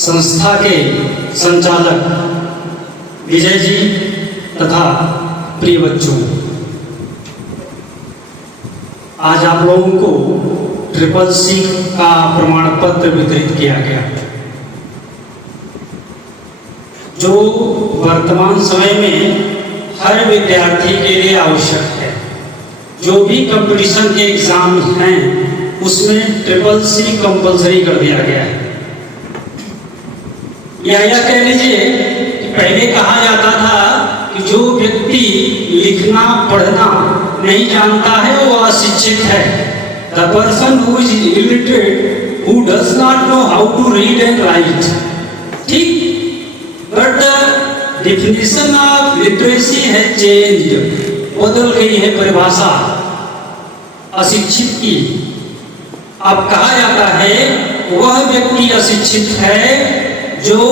संस्था के संचालक विजय जी तथा प्रिय बच्चों, आज आप लोगों को CCC का प्रमाण पत्र वितरित किया गया, जो वर्तमान समय में हर विद्यार्थी के लिए आवश्यक है। जो भी कंपटीशन के एग्जाम हैं उसमें CCC कंपलसरी कर दिया गया है। या कह लीजिए कि पहले कहा जाता था कि जो व्यक्ति लिखना पढ़ना नहीं जानता है वो अशिक्षित है। The person who is illiterate, who does not know how to read and write, ठीक? But the definition of literacy has changed, बदल गई है परिभाषा अशिक्षित की। अब कहा जाता है वह व्यक्ति अशिक्षित है जो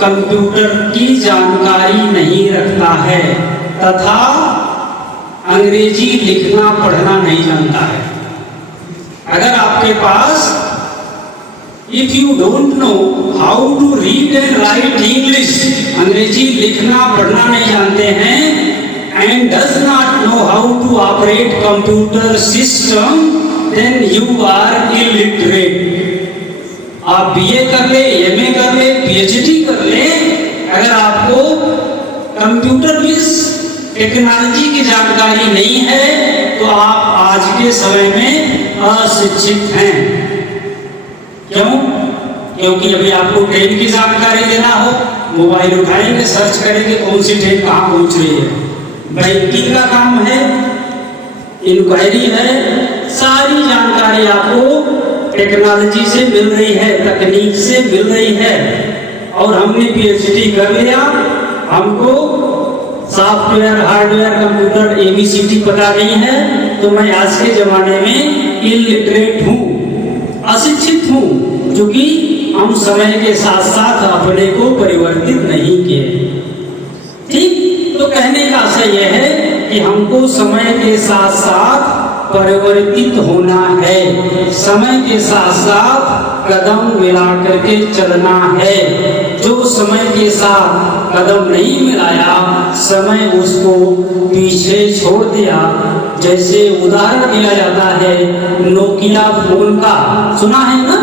कंप्यूटर की जानकारी नहीं रखता है तथा अंग्रेजी लिखना पढ़ना नहीं जानता है। अगर आपके पास if you don't know how to read and write English, अंग्रेजी लिखना पढ़ना नहीं जानते हैं, and does not know how to operate computer system, then you are illiterate. आप BA कर ले, MA कर ले, PhD कर ले, अगर आपको कंप्यूटर बेस टेक्नोलॉजी की जानकारी नहीं है तो आप आज के समय में अशिक्षित हैं। क्यों? क्योंकि अभी आपको ट्रेन की जानकारी लेना हो, मोबाइल उठाएंगे, सर्च करेंगे कौन सी ट्रेन कहाँ पहुंच रही है। बैंकिंग का काम है, इंक्वायरी है, सारी जानकारी आपको टेक्नोलॉजी से मिल रही है, तकनीक से मिल रही है। और हमने PhD कर लिया, हमको सॉफ्टवेयर हार्डवेयर कंप्यूटर ABCD पता नहीं है, तो मैं आज के जमाने में इलिटरेट हूँ, अशिक्षित हूँ, क्योंकि हम समय के साथ साथ अपने को परिवर्तित नहीं किए। ठीक? तो कहने का आशय यह है कि हमको समय के साथ साथ परिवर्तित होना है, समय के साथ साथ कदम मिला करके चलना है। जो समय के साथ कदम नहीं मिलाया, समय उसको पीछे छोड़ दिया। जैसे उदाहरण दिया जाता है नोकिया फोन का, सुना है ना?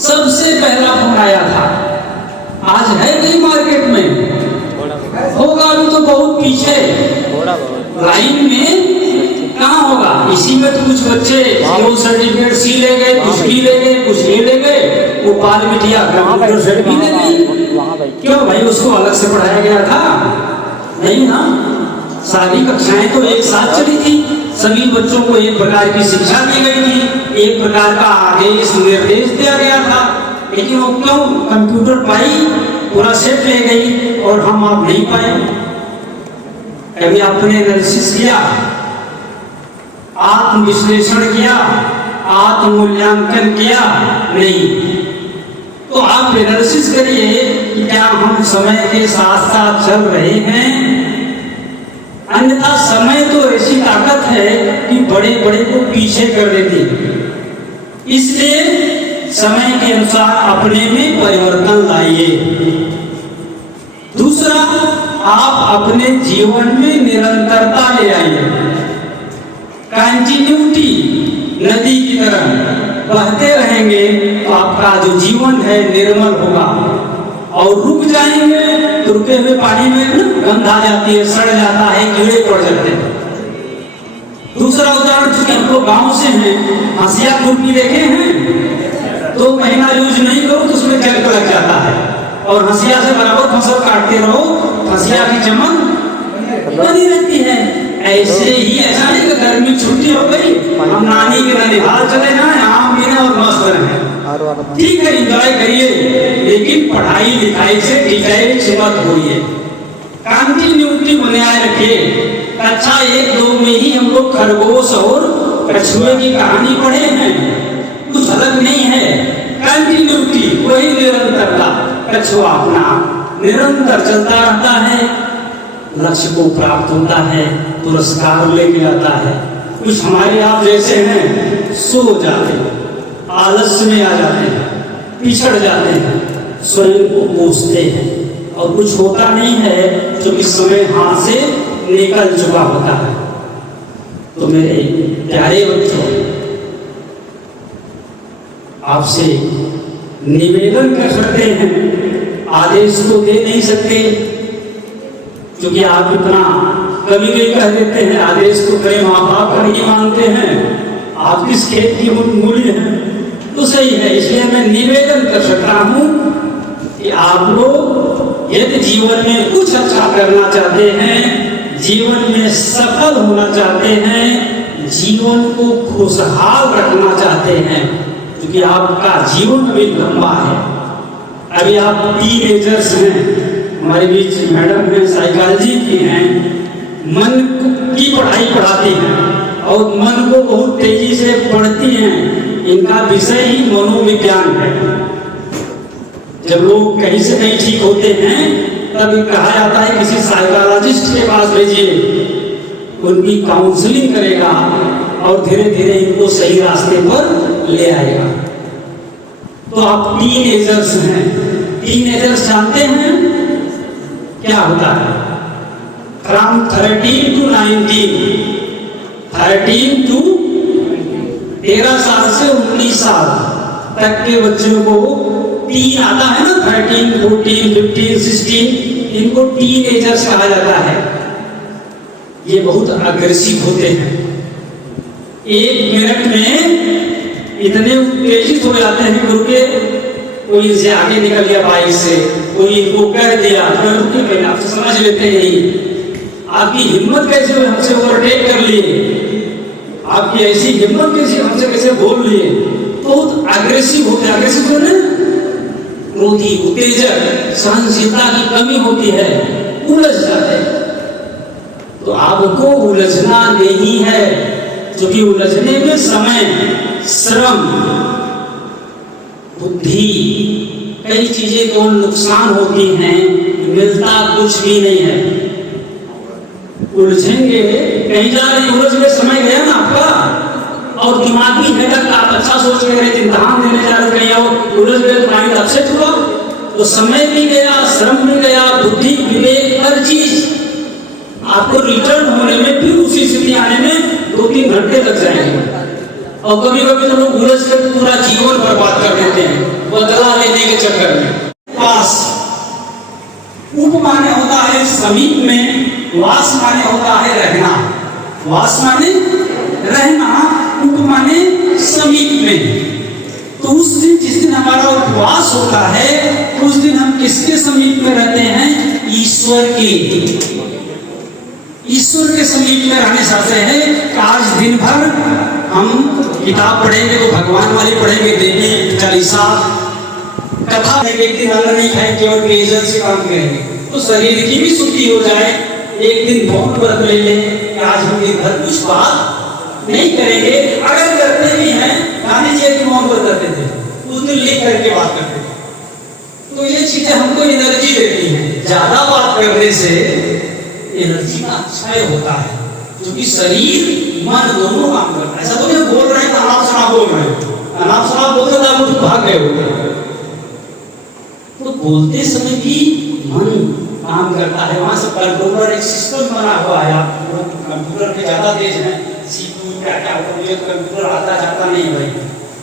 सबसे पहला फोन आया था, आज है नहीं मार्केट में, होगा अभी तो बहुत पीछे लाइन में, कहाँ होगा? इसी में तो कुछ बच्चे सर्टिफिकेट C ले गए, कुछ B ले गए, कुछ A ले गए, वो बाल बिटिया कंप्यूटर सेट भी ले गई। क्यों भाई? उसको अलग से पढ़ाया गया था नहीं ना? सारी कक्षाएं तो एक साथ चली थी, सभी बच्चों को एक प्रकार की शिक्षा दी गई थी, एक प्रकार का आदेश निर्देश दिया गया था। लेकिन वो क्यों कंप्यूटर पाई, पूरा सेट ले गई और हम आप नहीं पाए? कभी आपने एनालिसिस किया, आत्मविश्लेषण किया, आत्ममूल्यांकन किया? नहीं। तो आप एनालिसिस करिए कि क्या हम समय के साथ साथ चल रहे हैं? अन्यथा समय तो ऐसी ताकत है कि बड़े बड़े को पीछे कर देती है। इसलिए समय के अनुसार अपने में परिवर्तन लाइए। दूसरा, आप अपने जीवन में निरंतरता ले आइए। कंटिन्यूटी, नदी की तरह बहते रहेंगे तो आपका जो जीवन है निर्मल होगा, और रुक जाएंगे तो रुके हुए पानी में गंध आ जाती है, सड़ जाता है, कीड़े पड़ जाते हैं। दूसरा उदाहरण, चूंकि हमको गांव से हैं, हंसिया खुरपी देखे हैं, 2 महीना यूज नहीं करो तो उसमें जंग लग जाता है, और हंसिया से बराबर फसल काटते रहो, हंसिया की चमक बनी रहती है। ऐसे ही अचानक गर्मी छुट्टी हो गई, हम नानी के ननिहाल चले जाए, आम पीने और मस्त रहें। ठीक है, एंजॉय करिए, लेकिन पढ़ाई लिखाई से डिटैच मत होइए, कंटिन्यूटी बनाए रखिए। कक्षा 1-2 में ही हम लोग खरगोश और कछुए की कहानी पढ़े हैं, कुछ अलग नहीं है। कंटिन्यूटी, वही निरंतरता। कछुआ अपना निरंतर चलता रहता है, लक्ष्य को प्राप्त होता है, पुरस्कार लेके आता है। कुछ हमारे आप जैसे हैं, सो जाते हैं, आलस्य में आ जाते हैं, पिछड़ जाते हैं, स्वयं को कोसते हैं और कुछ होता नहीं है जो कि समय हाथ से निकल चुका होता है। तो मेरे प्यारे बच्चों, आपसे निवेदन कर सकते हैं, आदेश तो दे नहीं सकते क्योंकि आप इतना कभी कभी कह देते हैं आदेश तो करें, माँ बाप का नहीं मानते हैं, आप किस खेत की मूल्य हैं। तो सही है, इसलिए मैं निवेदन कर सकता हूं कि आप लोग यदि जीवन में कुछ अच्छा करना चाहते हैं, जीवन में सफल होना चाहते हैं, जीवन को खुशहाल रखना चाहते हैं, क्योंकि आपका जीवन अभी लंबा है। अभी आप टीनेजर्स हैं, हमारे बीच मैडम हैं, साइकोलॉजी की हैं, मन की पढ़ाई पढ़ाती हैं और मन को बहुत तेजी से पढ़ती हैं। इनका विषय ही मनोविज्ञान है। जब लोग कहीं से कहीं ठीक होते हैं तब कहा जाता है किसी साइकोलॉजिस्ट के पास भेजिए, उनकी काउंसलिंग करेगा और धीरे धीरे इनको सही रास्ते पर ले आएगा। तो आप टीनेजर्स हैं, टीनेजर्स जानते हैं क्या होता है? फ्रॉम 13 to 19, 13 to 13 साल से 19 साल तक के बच्चों को टीन आता है ना, 13, 14, 15, 16, इनको टीनेजर्स कहा जाता है। ये बहुत अग्रेसिव होते हैं, 1 मिनट में इतने उत्तेजित हो जाते हैं कि कोई इनसे आगे निकल गया बाइक से, कोई इनको कह दिया तो रुके पहले आप समझ लेते नहीं। आपकी हिम्मत कैसे हुई हमसे ओवरटेक कर लिए, आपकी ऐसी हिम्मत कैसे हमसे कैसे बोल लिए। बहुत अग्रेसिव होते हैं, अग्रेसिव होते हैं, क्रोधी, उत्तेजक, सहनशीलता की कमी होती है, उलझ जाते हैं। तो आपको उलझना नहीं है, क्योंकि उलझने में समय, श्रम, बुद्धि, कई चीजें तो नुकसान होती हैं, मिलता कुछ भी नहीं है। उलझेंगे, कहीं जा रहे उलझ में समय गया ना आपका, और दिमागी हेडक आप अच्छा सोच के गए, इम्तिहान देने जा रहे कहीं और उलझ गए, माइंड अपसेट हुआ, तो समय भी गया, श्रम भी गया, बुद्धि, विवेक, हर चीज आपको रिटर्न होने में, फिर उसी स्थिति आने में 2-3 घंटे लग जाएंगे। और कभी कभी तो लोग उलझ कर पूरा जीवन बर्बाद कर देते हैं बदला लेने के चक्कर में। पास उप माने होता है समीप में, वास माने होता है रहना। वास माने रहना, उप माने समीप में। तो उस दिन जिस दिन हमारा उपवास होता है, उस दिन हम किसके समीप में रहते हैं? ईश्वर के, ईश्वर के समीप में रहने चाहते हैं। आज दिन भर हम किताब पढ़ेंगे तो भगवान वाली पढ़ेंगे, देवी चालीसा, कथा, एक दिन अन्न नहीं खाएंगे और पेयजल से काम करेंगे तो शरीर की भी शुद्धि हो जाए। एक दिन मौन व्रत ले लें, आज हम दिन भर कुछ बात नहीं करेंगे। अगर करते भी हैं, गांधी जी एक मौन व्रत करते थे, उस दिन लिख करके बात करते थे। तो ये चीजें हमको एनर्जी देती हैं। ज्यादा बात करने से एनर्जी का क्षय होता है, क्योंकि शरीर मन दोनों काम करता है। ऐसा तो नहीं बोल रहे हैं अनाप शनाप बोल रहे हैं, अनाप शनाप बोलते तो आप भाग गए होते। तो बोलते समय भी मन काम करता है। वहां से कंट्रोलर एक सिस्टम बना हुआ है। आप कंप्यूटर पे ज्यादा तेज हैं, सीपीयू क्या क्या होता है, कंप्यूटर आता जाता नहीं भाई।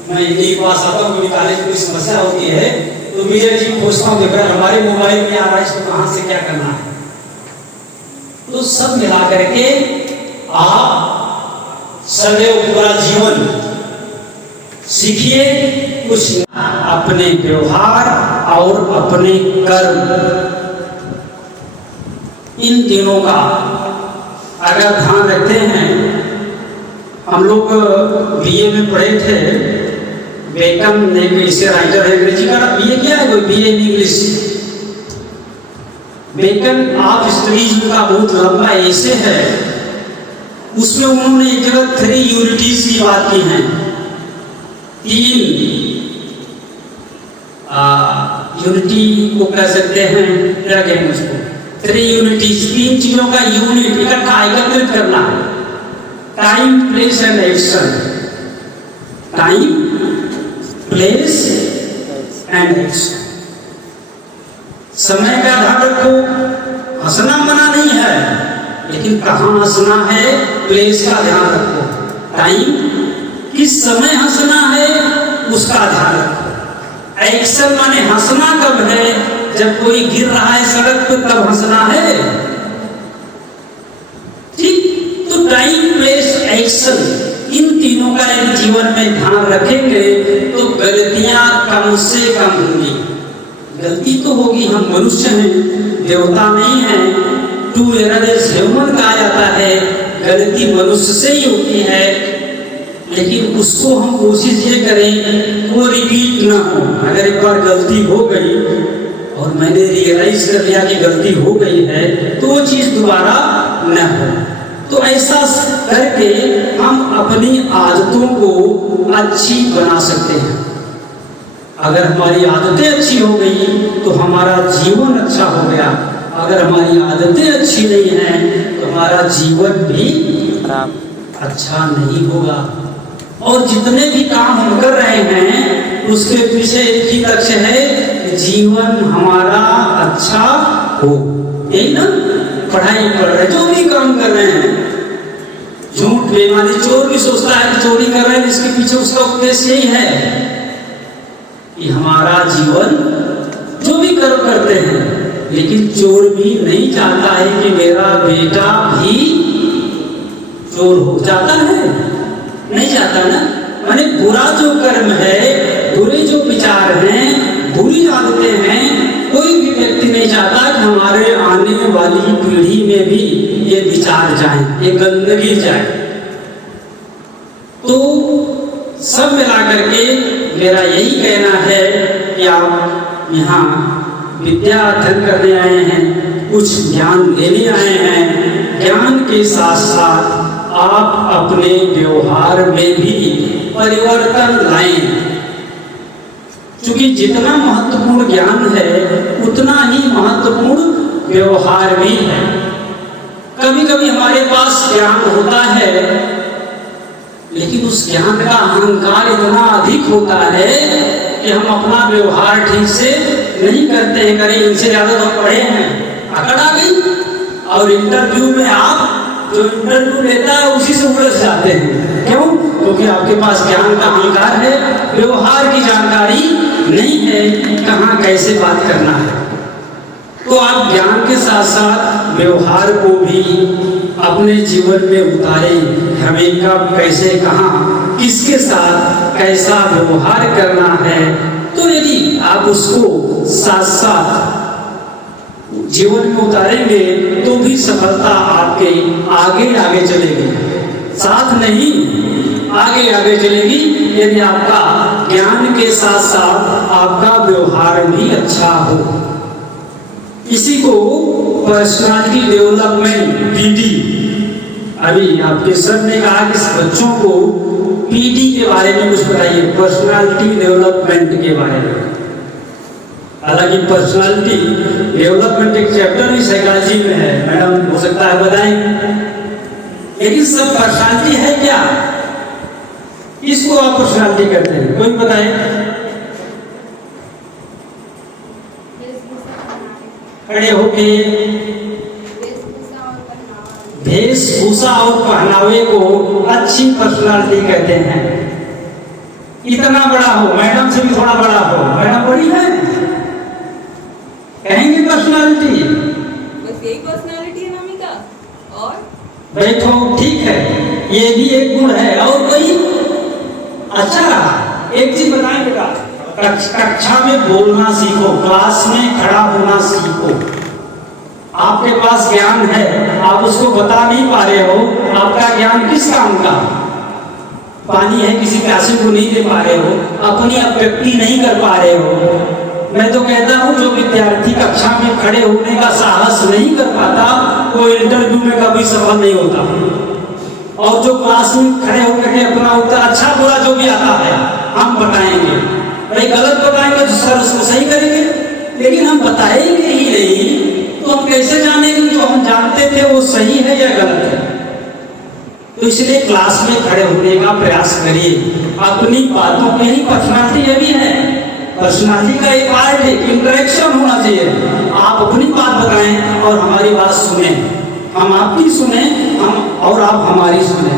मैं यही पास आता हूँ, कभी कॉलेज में समस्या होती है तो विजय जी पूछता हूँ, देखा हमारे मोबाइल में आ रहा है, इसको कहाँ से क्या करना है। तो सब मिला करके आप सदैव पूरा जीवन सीखिए कुछ अपने व्यवहार और अपने कर्म, इन तीनों का अगर ध्यान रखते हैं। हम लोग बीए में पढ़े थे, बेकन इंग्लिश राइटर है, अंग्रेजी का बीए किया है कोई? BA in English. Bacon of studies का बहुत लंबा ऐसे है, उसमें उन्होंने एक जगह 3 यूनिटीज की बात की है। 3 यूनिटी को कह सकते हैं, क्या कहेंगे उसको, 3 यूनिटीज, 3 चीजों का यूनिट इकट्ठा एकत्रित करना। Time, place and action. Time, place and action. समय का ध्यान रखो, हंसना मना नहीं है, लेकिन कहाँ हंसना है, प्लेस का ध्यान रखो। टाइम, किस समय हंसना है उसका ध्यान रखो। एक्शन माने हंसना कब है, जब कोई गिर रहा है सड़क पर तब हंसना है, ठीक। तो टाइम, प्लेस, एक्शन, इन तीनों का यदि जीवन में ध्यान रखेंगे तो गलतियां कम से कम होंगी। गलती तो होगी, हम मनुष्य हैं, देवता नहीं हैं। टू एरर्स ह्यूमन कहा जाता है, गलती मनुष्य से ही होती है, लेकिन उसको हम कोशिश ये करें वो रिपीट ना हो। अगर एक बार गलती हो गई और मैंने रियलाइज कर लिया कि गलती हो गई है तो वो चीज दोबारा न हो। तो ऐसा करके हम अपनी आदतों को अच्छी बना सकते हैं। अगर हमारी आदतें अच्छी हो गई तो हमारा जीवन अच्छा हो गया। अगर हमारी आदतें अच्छी नहीं हैं तो हमारा जीवन भी अच्छा नहीं होगा। और जितने भी काम हम कर रहे हैं उसके पीछे एक ही लक्ष्य है कि जीवन हमारा अच्छा हो। यही ना, पढ़ाई कर रहे हैं, जो भी काम कर रहे हैं, झूठ बेईमानी, चोर भी सोचता है कि चोरी कर रहे हैं, इसके पीछे उसका उद्देश्य यही है कि हमारा जीवन जो भी कर्म करते हैं, लेकिन चोर भी नहीं चाहता है कि मेरा बेटा भी चोर हो। जाता है? नहीं चाहता ना। माने बुरा जो कर्म है, बुरे जो विचार हैं, बुरी आदतें हैं, कोई भी व्यक्ति नहीं चाहता कि हमारे आने वाली पीढ़ी में भी ये विचार जाए, ये गंदगी जाए। तो सब मिला करके मेरा यही कहना है कि आप यहाँ विद्या अध्ययन करने आए हैं, कुछ ज्ञान लेने आए हैं। ज्ञान के साथ साथ आप अपने व्यवहार में भी परिवर्तन लाएं, क्योंकि जितना महत्वपूर्ण ज्ञान है उतना ही महत्वपूर्ण व्यवहार भी है। कभी कभी हमारे पास ज्ञान होता है लेकिन उस ज्ञान का अहंकार इतना अधिक होता है कि हम अपना व्यवहार ठीक से नहीं करते हैं। करें इनसे ज्यादा तो पढ़े हैं, अकड़ आ गई। और इंटरव्यू में आप जो इंटरव्यू लेता है उसी से उलझ जाते हैं। क्यों? क्योंकि आपके पास ज्ञान का अहंकार है, व्यवहार की जानकारी नहीं है, कहाँ कैसे बात करना है। तो आप ज्ञान के साथ साथ व्यवहार को भी अपने जीवन में उतारें। हमें कब, कैसे, कहाँ, किसके साथ कैसा व्यवहार करना है। तो यदि आप उसको साथ साथ जीवन में उतारेंगे तो भी सफलता आपके आगे आगे चलेगी, साथ नहीं आगे आगे चलेगी, यदि आपका ज्ञान के साथ साथ आपका व्यवहार भी अच्छा हो। इसी को पर्सनालिटी डेवलपमेंट पीडी, अभी आपके सर ने कहा कि बच्चों को पीडी के बारे में कुछ बताइए, पर्सनालिटी डेवलपमेंट के बारे में। हालांकि पर्सनालिटी डेवलपमेंट एक चैप्टर ही साइकोलॉजी में है, मैडम हो सकता है बताएं। लेकिन सब पर्सनालिटी है क्या? इसको आप पर्सनालिटी कहते हैं, कोई बताए? खड़े होके वेशभूषा और पहनावे को अच्छी पर्सनालिटी कहते हैं। इतना बड़ा हो, मैडम से भी थोड़ा बड़ा हो, मैडम बड़ी है, कहेंगे पर्सनालिटी। बस यही पर्सनालिटी है मम्मी का। और बैठो, ठीक है, ये भी एक गुण है। और कोई? अच्छा रहा, एक चीज बताएं बेटा, कक्षा में बोलना सीखो, क्लास में खड़ा होना सीखो। आपके पास ज्ञान है, आप उसको बता नहीं पा रहे हो, आपका ज्ञान किस काम का? पानी है, किसी प्यासे को नहीं दे पा रहे हो, अपनी अभिव्यक्ति नहीं कर पा रहे हो। मैं तो कहता हूँ जो विद्यार्थी कक्षा में खड़े होने का साहस नहीं कर पाता वो इंटरव्यू में कभी सफल नहीं होता। और जो क्लास में खड़े होकर के अपना उत्तर अच्छा बुरा जो भी आता है हम बताएंगे, भाई गलत बताएंगे तो सर उसको सही करेंगे, लेकिन हम बताएंगे ही नहीं तो हम कैसे जानेंगे जो हम जानते थे वो सही है या गलत है। तो इसलिए क्लास में खड़े होने का प्रयास करिए। अपनी बातों में ही पर्सनालिटी भी है, पर्सनालिटी का एक पार्ट है, इंटरेक्शन होना चाहिए। आप अपनी बात बताएं और हमारी बात सुने, हम आपकी सुने, हम और आप हमारी सुने,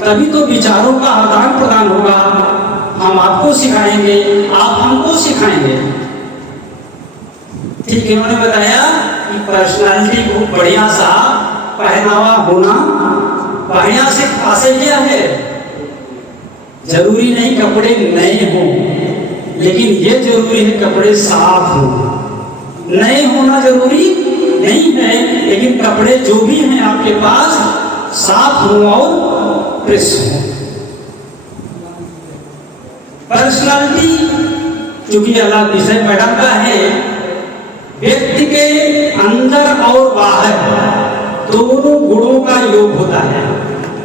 तभी तो विचारों का आदान प्रदान होगा। हम आपको सिखाएंगे, आप हमको सिखाएंगे। ठीक, इन्होंने बताया कि पर्सनालिटी को बढ़िया सा पहनावा होना, बढ़िया से खासे क्या है, जरूरी नहीं कपड़े नए हों, लेकिन ये जरूरी है कपड़े साफ हों। नए होना जरूरी नहीं है, लेकिन कपड़े जो भी हैं आपके पास साफ हों और प्रेस हों। पर्सनालिटी चूंकि अलग विषय मैडम का है, व्यक्ति के अंदर और बाहर दोनों गुणों का योग होता है।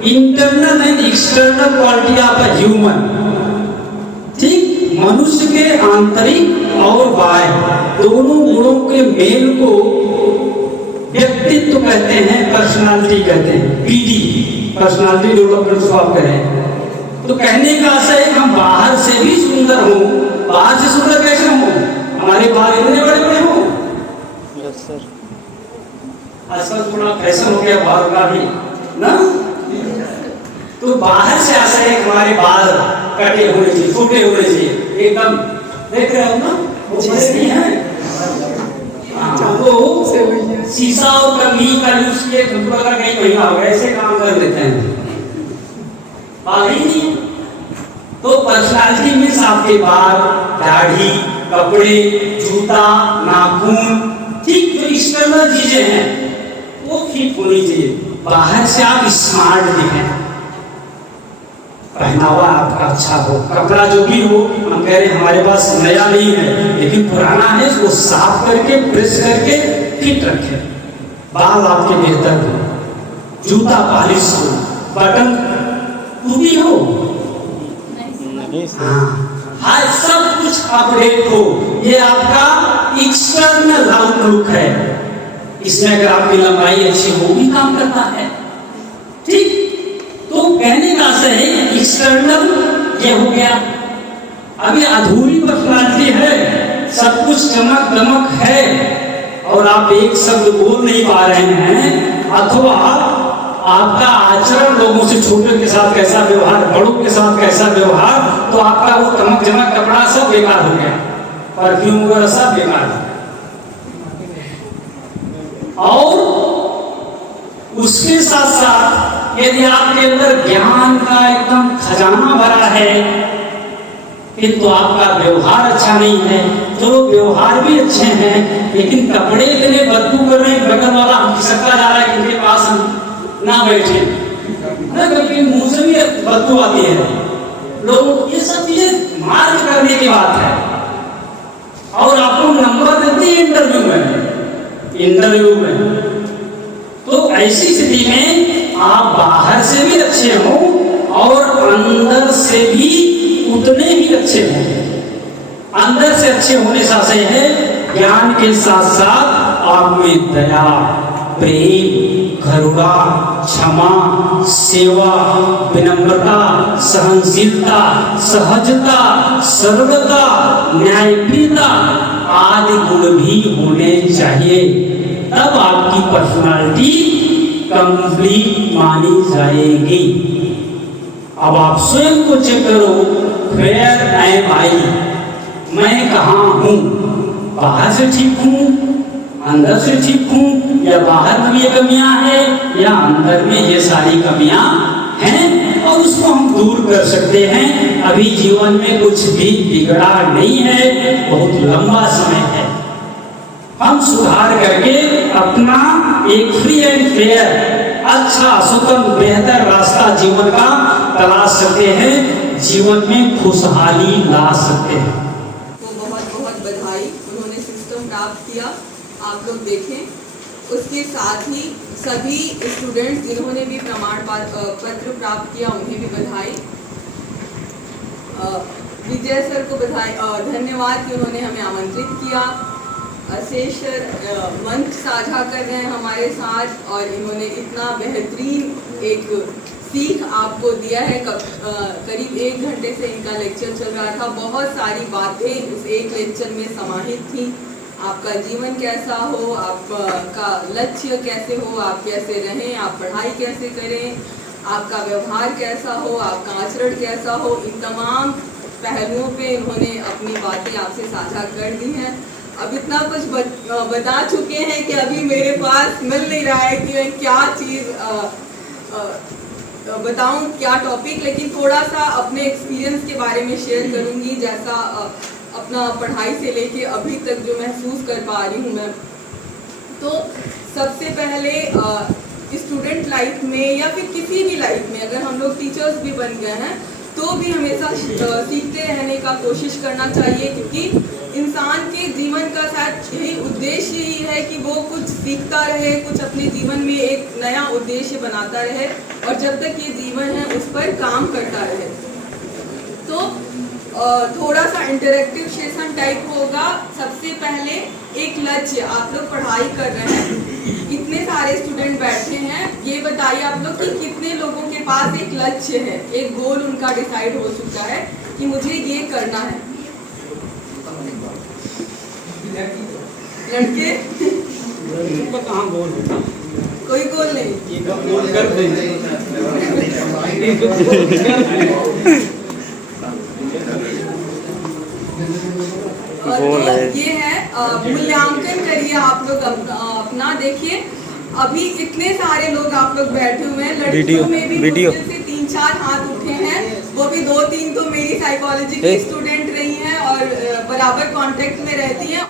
Internal and external quality of a human. ठीक, मनुष्य के आंतरिक और बाह्य दोनों गुणों के मेल को व्यक्तित्व कहते हैं, पर्सनालिटी कहते हैं, पीडी, पर्सनालिटी डेवलपमेंट को आप करें तो कहने का आशय है हम बाहर से भी सुंदर हो। बाहर से सुंदर कैसे हो, हमारे बाल इतने बड़े बड़े हो। Yes sir. आजकल थोड़ा फैशन हो गया बाल का भी ना, तो बाहर से आशय है हमारे बाल कटे होने चाहिए, छोटे होने चाहिए, एकदम देख रहे हो ना, वो बड़े नहीं है। तो शीशा और कंघी का यूज किए तो अगर कहीं महीना हो गया ऐसे काम कर लेते हैं, बाल ही नहीं। तो पर्सनालिटी में आपके बाल, दाढ़ी, कपड़े, जूता, नाखून, ठीक जो एक्सटर्नल चीजें हैं वो ठीक होनी चाहिए। बाहर से आप स्मार्ट दिखें, पहनावा आपका अच्छा हो, कपड़ा जो भी हो, हम कह रहे हैं हमारे पास नया नहीं है लेकिन पुराना है, उसको साफ करके प्रेस करके फिट रखें। बाल आपके बेहतर हो, जूता पॉलिश हो, बटन टूटी हो, हाँ सब कुछ अपडेट हो। ये आपका एक्सटर्नल आउटलुक है। इसमें अगर आपकी लंबाई अच्छी हो भी काम करता है। ठीक, तो कहने का आशय है एक्सटर्नल ये हो गया। अभी अधूरी पर्सनालिटी है, सब कुछ चमक दमक है और आप एक शब्द बोल नहीं पा रहे हैं, अथवा आपका आचरण लोगों से, छोटे के साथ कैसा व्यवहार, बड़ों के साथ कैसा व्यवहार, तो आपका वो चमक जमक कपड़ा सब बेकार हो गया, परफ्यूम वगैरह सब बेकार हो। और उसके साथ साथ यदि आपके अंदर ज्ञान का एकदम खजाना भरा है, फिर तो आपका व्यवहार अच्छा नहीं है। चलो व्यवहार भी अच्छे हैं, लेकिन कपड़े इतने बदबू कर रहे हैं, बगल वाला हम खिसकता जा रहा है, इनके पास ना बैठे ना, कभी मुंह से भी बदबू आती है। लोग ये सब चीजें मार्क करने की बात है और आपको नंबर देते हैं इंटरव्यू में। तो ऐसी स्थिति में आप बाहर से भी अच्छे हो और अंदर से भी उतने ही अच्छे हो। अंदर से अच्छे होने से आशय है ज्ञान के साथ साथ आप में दया, प्रेम, करुणा, क्षमा, सेवा, विनम्रता, सहनशीलता, सहजता, सरलता, न्यायप्रियता आदि गुण भी होने चाहिए। तब आपकी पर्सनालिटी कंप्लीट मानी जाएगी। अब आप स्वयं को चेक करो, वेयर एम आई, मैं कहाँ हूँ, बाहर से ठीक हूँ, अंदर से ठीक हूँ, या बाहर में ये कमियां हैं या अंदर में ये सारी कमियां हैं, और उसको हम दूर कर सकते हैं। अभी जीवन में कुछ भी बिगड़ा नहीं है, बहुत लंबा समय है। हम सुधार करके अपना एक फ्री एंड फेयर, अच्छा, स्वतंत्र, बेहतर रास्ता जीवन का तलाश सकते हैं, जीवन में खुशहाली ला सकते हैं। तो बहुत बहुत बधाई, उन्होंने सिस्टम प्राप्त किया, आप लोग देखें। उसके साथ ही सभी स्टूडेंट्स जिन्होंने भी प्रमाण पत्र प्राप्त किया उन्हें भी बधाई। विजय सर को बधाई, धन्यवाद कि उन्होंने हमें आमंत्रित किया। अशेष सर मंच साझा कर रहे हैं हमारे साथ और इन्होंने इतना बेहतरीन एक सीख आपको दिया है। करीब 1 घंटे से इनका लेक्चर चल रहा था। बहुत सारी बातें उस एक लेक्चर में समाहित थी। आपका जीवन कैसा हो, आपका लक्ष्य कैसे हो, आप कैसे रहें, आप पढ़ाई कैसे करें, आपका व्यवहार कैसा हो, आपका आचरण कैसा हो, इन तमाम पहलुओं पे इन्होंने अपनी बातें आपसे साझा कर दी हैं। अब इतना कुछ बता चुके हैं कि अभी मेरे पास मिल नहीं रहा है कि मैं क्या चीज़ बताऊं, क्या टॉपिक, लेकिन थोड़ा सा अपने एक्सपीरियंस के बारे में शेयर करूंगी, जैसा अपना पढ़ाई से लेके अभी तक जो महसूस कर पा रही हूँ मैं। तो सबसे पहले स्टूडेंट लाइफ में या फिर किसी भी लाइफ में अगर हम लोग टीचर्स भी बन गए हैं तो भी हमेशा सीखते रहने का कोशिश करना चाहिए, क्योंकि इंसान के जीवन का शायद यही उद्देश्य ही है कि वो कुछ सीखता रहे, कुछ अपने जीवन में एक नया उद्देश्य बनाता रहे और जब तक ये जीवन है उस पर काम करता रहे। तो थोड़ा सा इंटरेक्टिव सेशन टाइप होगा। सबसे पहले एक लक्ष्य, आप लोग पढ़ाई कर रहे हैं, इतने सारे स्टूडेंट बैठे हैं, ये बताइए आप लोग कि कितने लोगों के पास एक लक्ष्य है, एक गोल उनका डिसाइड हो चुका है कि मुझे ये करना है। लड़के कहाँ गोल होता, कोई गोल नहीं, गोल कर देंगे। तो ये है मूल्यांकन करिए आप लोग अपना। देखिए अभी इतने सारे लोग आप लोग बैठे हुए हैं, लड़कियों में भी मुश्किल से 3-4 हाथ उठे हैं, वो भी 2-3 तो मेरी साइकोलॉजी की स्टूडेंट रही हैं और बराबर कांटेक्ट में रहती हैं।